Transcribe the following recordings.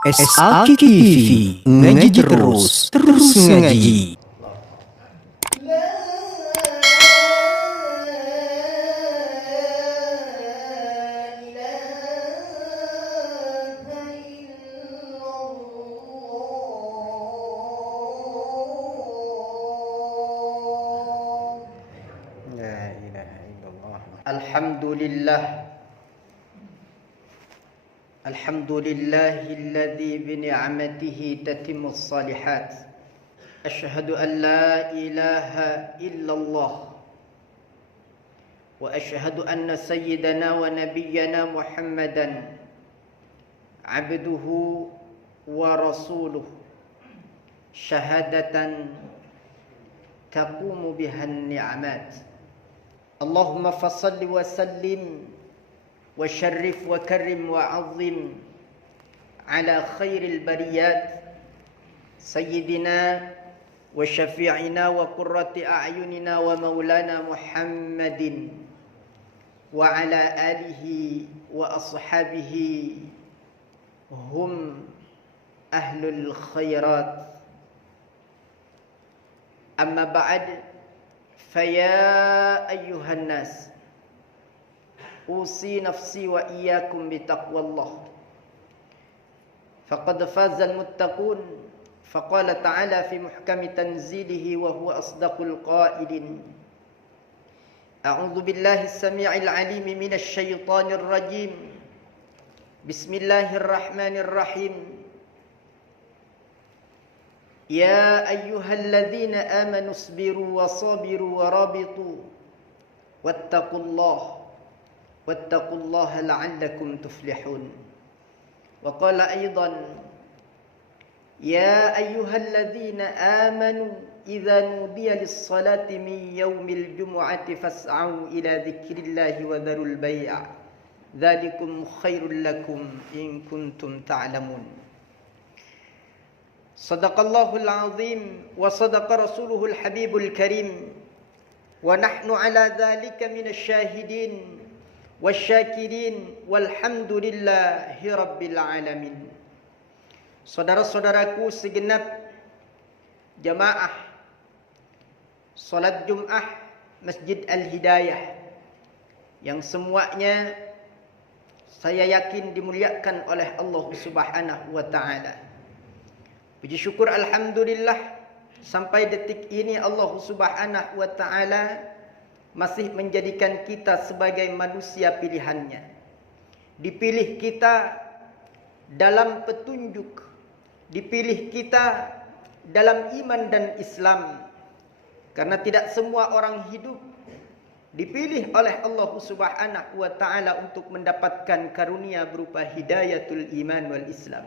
SAK TV, ngaji terus ngaji. Alhamdulillahilladzi bini'amatihi tatimmus salihat. Asyhadu an la ilaha illallah wa asyhadu anna sayyidana wa nabiyyana Muhammadan abduhu wa rasuluh syahadatan taqumu bihan ni'amat. Allahumma fassalli wa sallim wa syarrif wa karrim wa azim ala khairil bariyat sayyidina wa syafi'ina wa qurrati a'yunina wa maulana Muhammadin wa ala alihi wa ashabihi hum ahlul khairat. Amma ba'd, faya ayyuhan nas, usi nafsi wa iyyakum bitaqwallah. Faqad fazal muttaqun. Faqala ta'ala fi muhkami tanzilihi wa huwa asdaqul qailin. A'udzu billahi as-sami'il 'alim minasy syaithanir rajim. Bismillahirrahmanirrahim. Ya ayyuhalladzina amanu isbiru wa sabiru wa rabitu wattaqullaha la'allakum tuflihun. Wa qala aidan, ya ayyuhalladzina amanu idza nudiya lis-salati min yaumil jumu'ati fas'au ila dzikrillahi wa dharul bai'a dzalikum khairul lakum in kuntum ta'lamun. Sadaqallahul azim wa sadaqa rasuluhul habibul karim wa nahnu ala dzalika minasy syahidin wasyakirin walhamdulillahi rabbil alamin. Saudara-saudaraku segenap jamaah salat Jumat Masjid Al-Hidayah yang semuanya saya yakin dimuliakan oleh Allah Subhanahu wa taala. Puji syukur alhamdulillah sampai detik ini Allah Subhanahu wa taala masih menjadikan kita sebagai manusia pilihannya. Dipilih kita dalam petunjuk, dipilih kita dalam iman dan Islam. Karena tidak semua orang hidup dipilih oleh Allah Subhanahu wa taala untuk mendapatkan karunia berupa hidayatul iman wal Islam.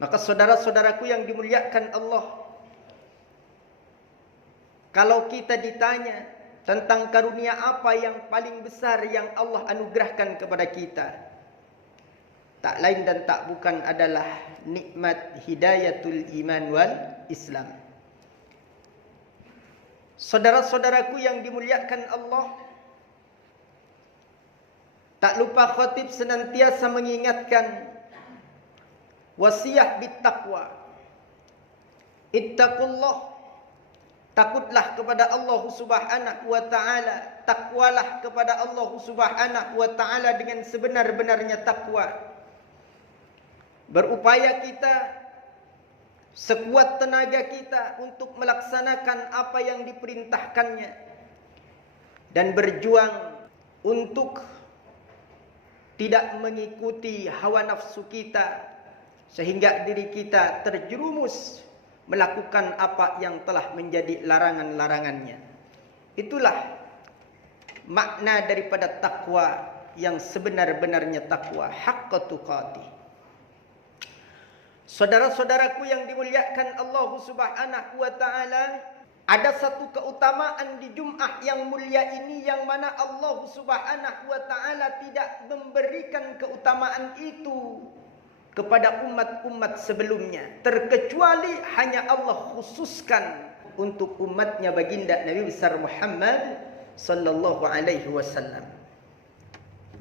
Maka saudara-saudaraku yang dimuliakan Allah, kalau kita ditanya tentang karunia apa yang paling besar yang Allah anugerahkan kepada kita, tak lain dan tak bukan adalah nikmat hidayatul iman wal Islam. Saudara-saudaraku yang dimuliakan Allah, tak lupa khatib senantiasa mengingatkan wasiat bittaqwa. Ittaqullah, takutlah kepada Allah Subhanahu wa taala, takwalah kepada Allah Subhanahu wa taala dengan sebenar-benarnya takwa. Berupaya kita sekuat tenaga kita untuk melaksanakan apa yang diperintahkannya dan berjuang untuk tidak mengikuti hawa nafsu kita sehingga diri kita terjerumus melakukan apa yang telah menjadi larangan-larangannya. Itulah makna daripada takwa yang sebenar-benarnya takwa, haqqa tuqatih. Saudara-saudaraku yang dimuliakan Allah Subhanahu wa taala, ada satu keutamaan di Jumat yang mulia ini yang mana Allah Subhanahu wa taala tidak memberikan keutamaan itu kepada umat-umat sebelumnya, terkecuali hanya Allah khususkan untuk umatnya baginda Nabi besar Muhammad sallallahu alaihi wasallam.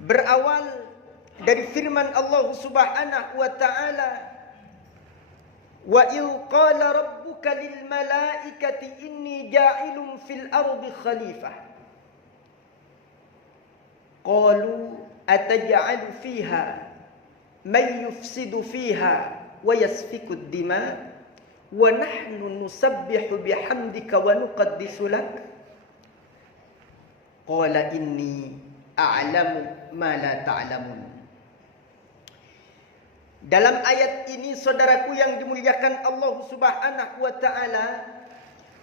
Berawal dari firman Allah Subhanahu wa taala, wa il qala rabbuka lil malaikati inni ja'ilun fil ardi khalifah qalu ataj'alu fiha man yufsidu fiha wa yasfiku ad-dima wa nahnu nusabbihu bihamdika wa nuqaddisu lak qala inni a'lamu ma la ta'lamun. Dalam ayat ini, saudaraku yang dimuliakan Allah Subhanahu wa taala,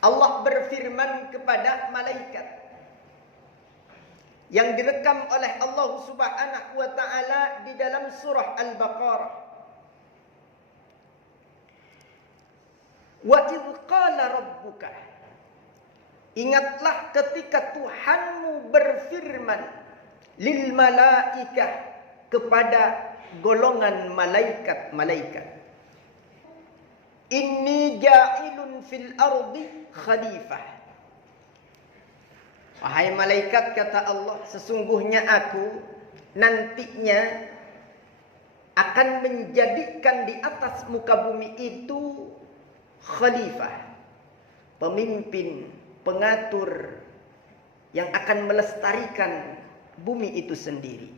Allah berfirman kepada malaikat yang direkam oleh Allah Subhanahu wa taala di dalam surah Al-Baqarah. Wa idz qala rabbuka, ingatlah ketika Tuhanmu berfirman lil malaikah, kepada golongan malaikat-malaikat, inni ja'ilun fil ardi khalifah. Wahai malaikat, kata Allah, sesungguhnya aku nantinya akan menjadikan di atas muka bumi itu khalifah, pemimpin, pengatur yang akan melestarikan bumi itu sendiri.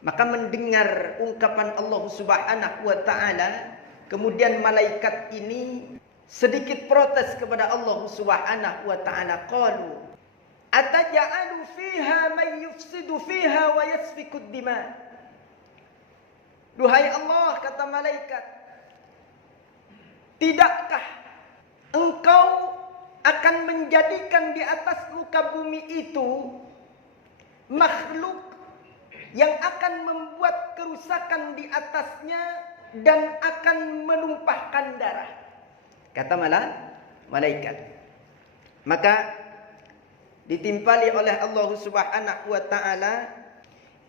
Maka mendengar ungkapan Allah Subhanahu wa taala, kemudian malaikat ini sedikit protes kepada Allah Subhanahu wa taala. Qalu ataj'alu fiha man yufsidu fiha wa yasfiku ad-dima. Duhai Allah, kata malaikat, tidakkah engkau akan menjadikan di atas muka bumi itu makhluk yang akan membuat kerusakan di atasnya dan akan menumpahkan darah, kata malaikat. Maka ditimpali oleh Allah Subhanahu wa taala,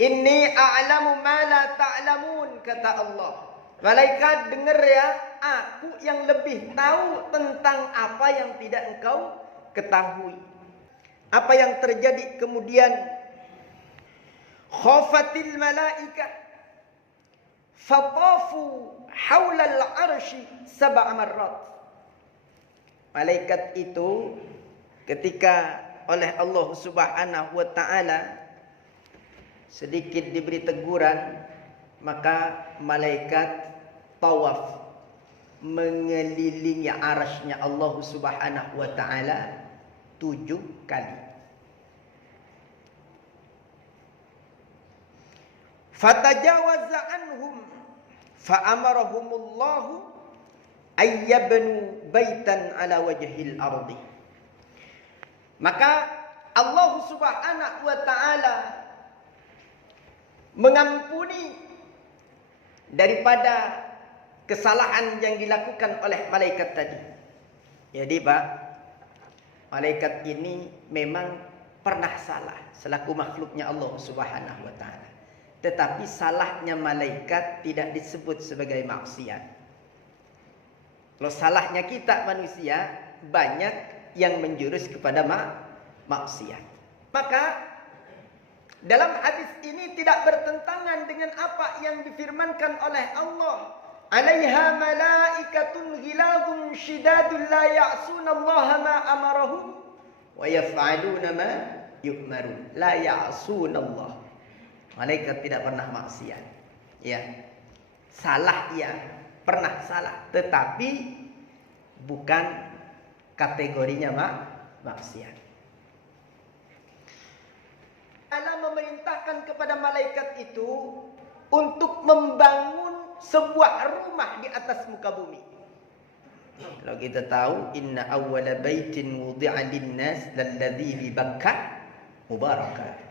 inni a'lamu ma la ta'lamun, kata Allah. Malaikat, dengar ya, aku yang lebih tahu tentang apa yang tidak engkau ketahui. Apa yang terjadi kemudian? Khafatil malaikah fatafu haula al-arsy sab'a marrat. Malaikat itu ketika oleh Allah Subhanahu wa taala sedikit diberi teguran, maka malaikat tawaf mengelilingi arasy-Nya Allah Subhanahu wa taala 7 kali. Fatajawaza anhum fa'amarahumullahu ayyabnu baitan ala wajhil ardi. Maka Allah Subhanahu wa taala mengampuni daripada kesalahan yang dilakukan oleh malaikat tadi. Jadi Pak, malaikat ini memang pernah salah selaku makhluknya Allah Subhanahu wa taala. Tetapi salahnya malaikat tidak disebut sebagai maksiat. Kalau salahnya kita manusia, banyak yang menjurus kepada maksiat. Maka dalam hadis ini tidak bertentangan dengan apa yang difirmankan oleh Allah. Alaiha malaikatun ghilazun shidadun la ya'sunallaha ma amarahum wa yaf'aluna ma yu'marun. La ya'sunallah. Malaikat tidak pernah maksiat. Ya. Salah ya, pernah salah, tetapi bukan kategorinya maksiat. Allah memerintahkan kepada malaikat itu untuk membangun sebuah rumah di atas muka bumi. Kalau kita tahu, inna awwala baitin wudi'a lin-nas lalladzi bi Bakkah mubarakah.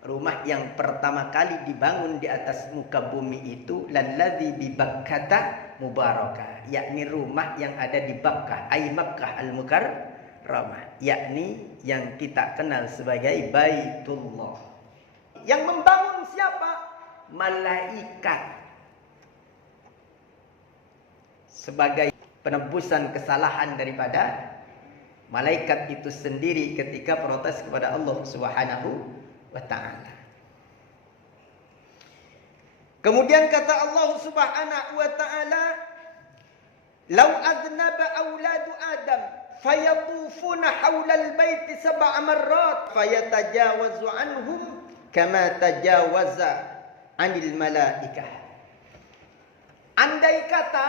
Rumah yang pertama kali dibangun di atas muka bumi itu lalladzi bi Bakkah mubarakah, yakni rumah yang ada di Bakkah, ai Makkah al-Mukarramah, yakni yang kita kenal sebagai Baitullah. Yang membangun siapa? Malaikat. Sebagai penebusan kesalahan daripada malaikat itu sendiri ketika protes kepada Allah Subhanahu wa ta'ala. Kemudian kata Allah Subhanahu wa taala, "Lau adnaba auladu Adam fayatufuna haulal baiti sab'a marrat fayatajawazu anhum kama tajawaza 'anil malaikah." Andai kata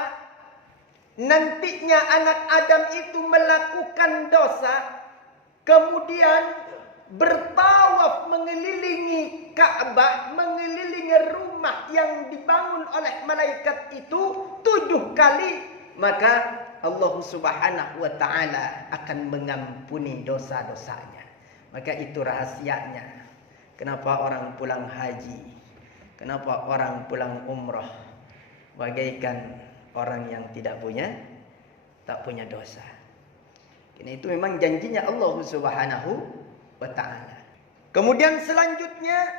nantinya anak Adam itu melakukan dosa, kemudian bertawaf mengelilingi Ka'bah, mengelilingi rumah yang dibangun oleh malaikat itu 7 kali, maka Allah Subhanahu wa taala akan mengampuni dosa-dosanya. Maka itu rahasianya. Kenapa orang pulang haji? Kenapa orang pulang umrah? Bagaikan orang yang tak punya dosa. Karena itu memang janjinya Allah Subhanahu wa ta'ala. Kemudian selanjutnya,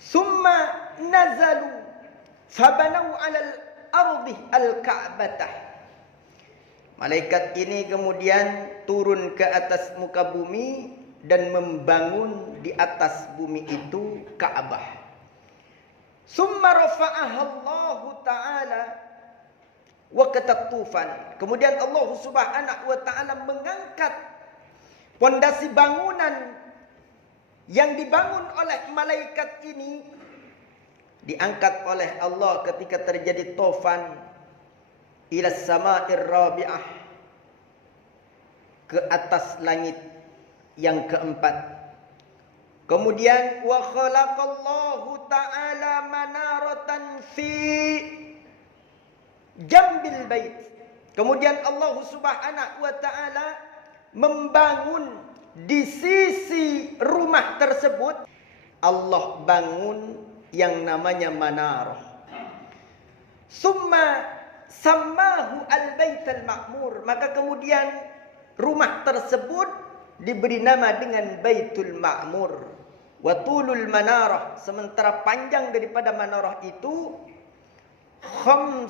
summa nazalu fabanau 'alal ardi al-ka'batah. Malaikat ini kemudian turun ke atas muka bumi dan membangun di atas bumi itu Ka'bah. Summa rafa'aha Allah ta'ala waqtat tufan. Kemudian Allah Subhanahu wa ta'ala mengangkat pondasi bangunan yang dibangun oleh malaikat ini, diangkat oleh Allah ketika terjadi tufan, ila sama'ir rabi'ah, ke atas langit yang keempat. Kemudian wa khalaqallahu ta'ala manaratan fi jambil bait. Kemudian Allah Subhanahu wa ta'ala membangun di sisi rumah tersebut, Allah bangun yang namanya manarah. Summa sammahu al-baitul ma'mur. Maka kemudian rumah tersebut diberi nama dengan Baitul Ma'mur. Wa tulul manarah, sementara panjang daripada manarah itu 500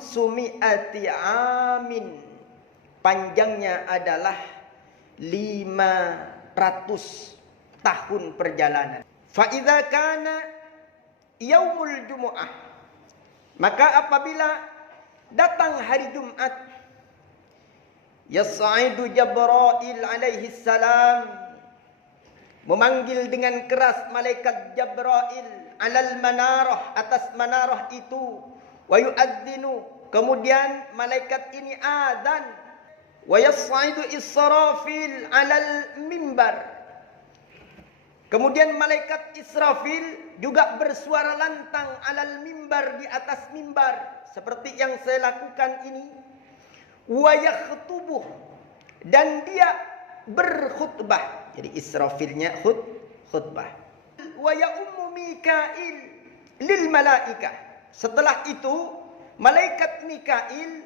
amin. Panjangnya adalah 500 tahun perjalanan. Fa idza kana yaumul jumu'ah, maka apabila datang hari Jumat, yas'idu Jibril alaihi salam, memanggil dengan keras malaikat Jibril alal manarah, atas manarah itu, wa yu'adzinu, kemudian malaikat ini azan, wa yas'idu Israfil alal mimbar, kemudian malaikat Israfil juga bersuara lantang alal mimbar, di atas mimbar seperti yang saya lakukan ini, wa yakhtubuh, dan dia berkhutbah. Jadi Israfilnya khutbah. Wa ya'ummu Mikail lil malaikah. Setelah itu malaikat Mikail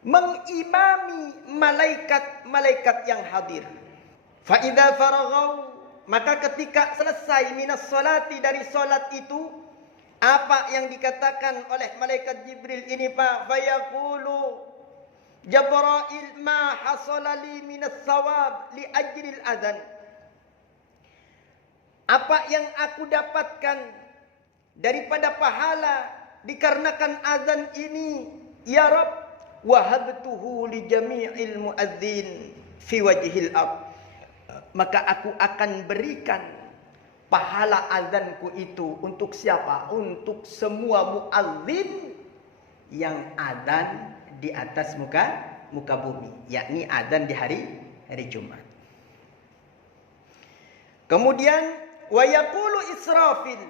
mengimami malaikat-malaikat yang hadir. Fa idza faraghau, maka ketika selesai minas salati, dari salat itu, apa yang dikatakan oleh malaikat Jibril ini, Pak? Fayaqulu Jibril, ma hasala li minas thawab li ajril adzan. Apa yang aku dapatkan daripada pahala dikarenakan azan ini, ya Rabb, wahabtuhu li jami'il muadzin fi wajhil ard. Maka aku akan berikan pahala azanku itu untuk siapa? Untuk semua muadzin yang azan di atas muka bumi, yakni azan di hari Jumat. Kemudian wa yaqulu Israfil,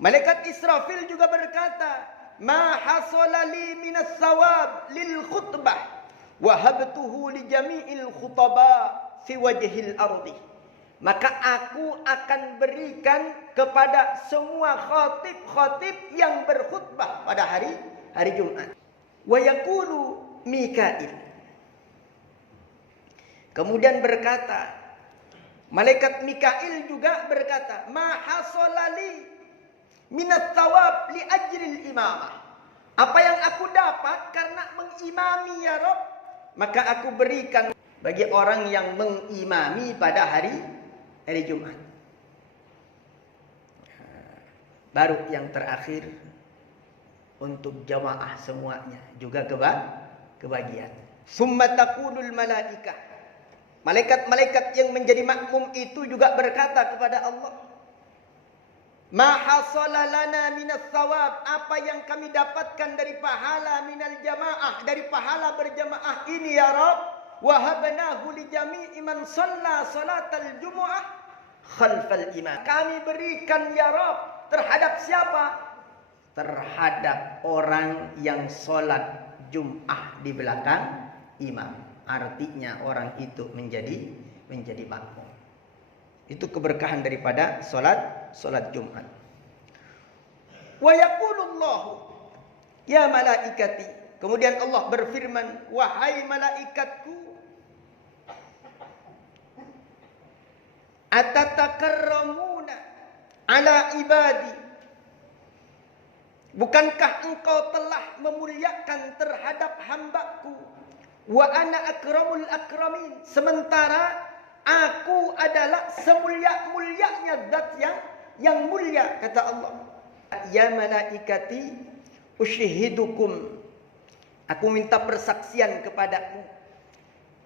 malaikat Israfil juga berkata, ma hasala li minas thawab lil khutbah wa habtuhu li jami'il khutaba fi wajhil ardi. Maka aku akan berikan kepada semua khatib-khatib yang berkhutbah pada hari Jumat. Wa yaqulu Mikail, kemudian berkata malaikat Mikail juga berkata, ma hasolali minat thawab li ajril imamah. Apa yang aku dapat karena mengimami, ya Rabb, maka aku berikan bagi orang yang mengimami pada hari Jumat. Baru yang terakhir untuk jamaah semuanya juga kebagian. Summa taqulul malaikah. Malaikat-malaikat yang menjadi makmum itu juga berkata kepada Allah, ma hasala lana minas thawab, apa yang kami dapatkan dari pahala minal jamaah, dari pahala berjamaah ini ya Rabb, wa habnahu li jami'i man shalla salatal jumu'ah khalfal imam. Kami berikan ya Rabb terhadap siapa? Terhadap orang yang sholat Jum'ah di belakang imam. Artinya orang itu menjadi makmum. Itu keberkahan daripada sholat Jumat. Wa yaqulullahu ya malaikati. Kemudian Allah berfirman, wahai malaikatku, atatakarramuna ala ibadi, bukankah engkau telah memuliakan terhadap hambaku? Wa ana akramul akramin, sementara aku adalah semulia-mulianya zat yang mulia, kata Allah. Ya malaikati ushihidukum, aku minta persaksian kepadamu,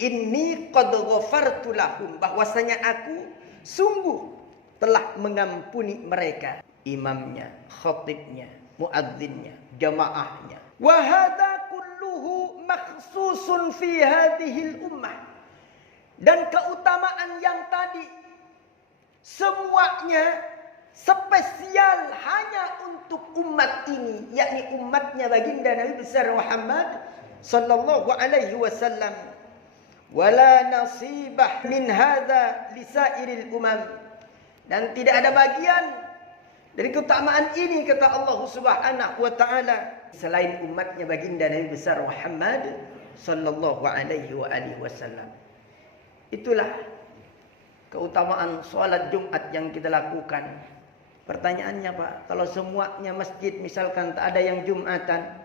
inni qad ghafartu lahum, bahwasanya aku sungguh telah mengampuni mereka, imamnya, khatibnya, muadzinnya, jamaahnya. Wa hadza kulluhu makhsusun fi hadhil ummah, dan keutamaan yang tadi semuanya spesial hanya untuk umat ini, yakni umatnya baginda Nabi besar Muhammad sallallahu alaihi wasallam. Wala nasibah min hadza lisairil umam, dan tidak ada bagian dari keutamaan ini, kata Allah Subhanahu wa taala, selain umatnya baginda Nabi besar Muhammad sallallahu alaihi wasallam. Itulah keutamaan salat Jumat yang kita lakukan. Pertanyaannya, Pak, kalau semuanya masjid misalkan tak ada yang Jumatan,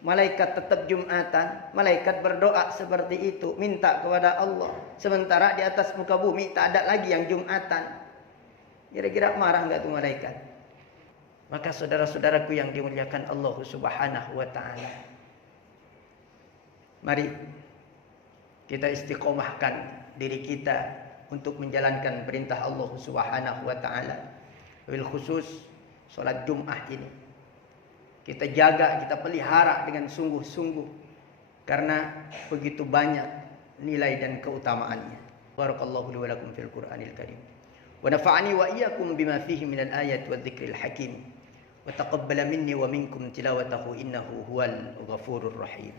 malaikat tetap Jumatan, malaikat berdoa seperti itu, minta kepada Allah, sementara di atas muka bumi tak ada lagi yang Jumatan, kira-kira marah enggak tuh malaikat? Maka saudara-saudaraku yang dimuliakan Allah Subhanahu wa taala, mari kita istiqomahkan diri kita untuk menjalankan perintah Allah Subhanahu wa taala. Wabil khusus salat Jumat ini kita jaga, kita pelihara dengan sungguh-sungguh, karena begitu banyak nilai dan keutamaannya. Barakallahu li wa lakum fil Qur'anil Karim. Wa nafa'ani wa iyyakum bima fihi minal ayati wadh-dhikril hakim. Wa taqabbala minni wa minkum tilawatahu innahu huwal ghafurur rahim.